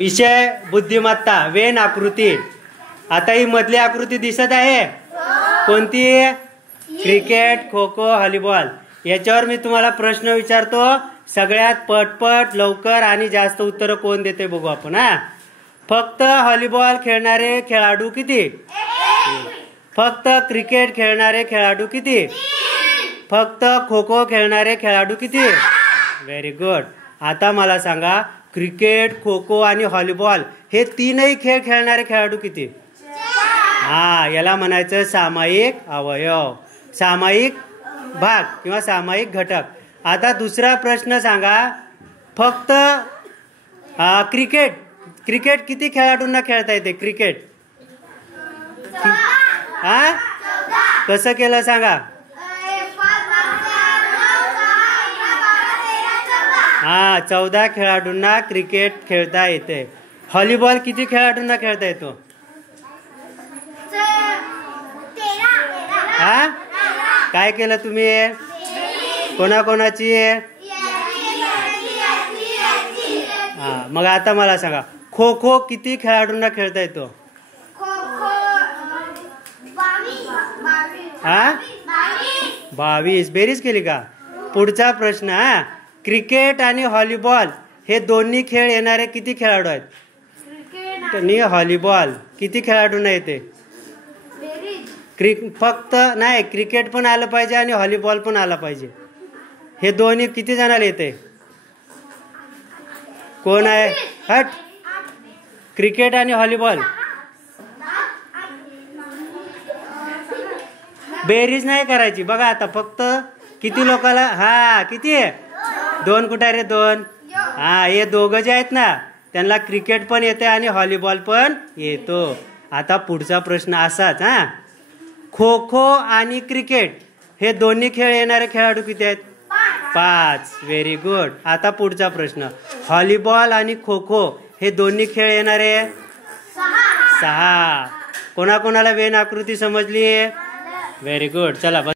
विषय बुद्धिमत्ता वेन आकृती। आता ही मधली आकृती दिसत आहे कोणती? Cricket, kho kho, volleyball. याच्यावर मी तुम्हाला प्रश्न विचारतो, सगळ्यात पटपट लवकर आणि जास्त उत्तर कोण देते बघू आपण। फक्त व्हॉलीबॉल खेळणारे खेळाडू किती? फक्त क्रिकेट खेळणारे खेळाडू किती? फक्त खो खो खेळणारे खेळाडू किती? Very good. आता मला सांगा, क्रिकेट, खो खो आणि व्हॉलीबॉल हे तीनही खेळ खेळणारे खेळाडू किती? याला म्हणायचं सामायिक अवयव, सामायिक भाग किंवा सामायिक घटक। आता दुसरा प्रश्न सांगा, फक्त क्रिकेट किती खेळाडूंना खेळता येते? क्रिकेट कसं केलं सांगा? 14 खेळाडूंना क्रिकेट खेळता येते। व्हॉलीबॉल किती खेळाडूंना खेळता येतो? काय केलं तुम्ही? कोणाकोणाची? मग आता मला सांगा, खो खो किती खेळाडूंना खेळता येतो? 22। बेरीज केली का? पुढचा प्रश्न, क्रिकेट आणि व्हॉलीबॉल हे दोन्ही खेळ येणारे किती खेळाडू आहेत? आणि व्हॉलीबॉल किती खेळाडूंना येते? फक्त नाही, क्रिकेट पण आलं पाहिजे आणि व्हॉलीबॉल पण आला पाहिजे। हे दोन्ही किती जणांना येते? कोण आहे? हट, क्रिकेट आणि व्हॉलीबॉल बेरीज नाही करायची बघा। आता फक्त किती लोकांना किती आहे? 2 कुठे रे? 2। हे दोघं जे आहेत ना, त्यांना क्रिकेट पण येते आणि व्हॉलीबॉल पण येतो। आता पुढचा प्रश्न असाच, खो खो आणि क्रिकेट हे दोन्ही खेळ येणारे खेळाडू किती आहेत? 5। Very good. आता पुढचा प्रश्न, व्हॉलीबॉल आणि खो खो हे दोन्ही खेळ येणारे 6। कोणाकोणाला वेन आकृती समजली? Very good. चला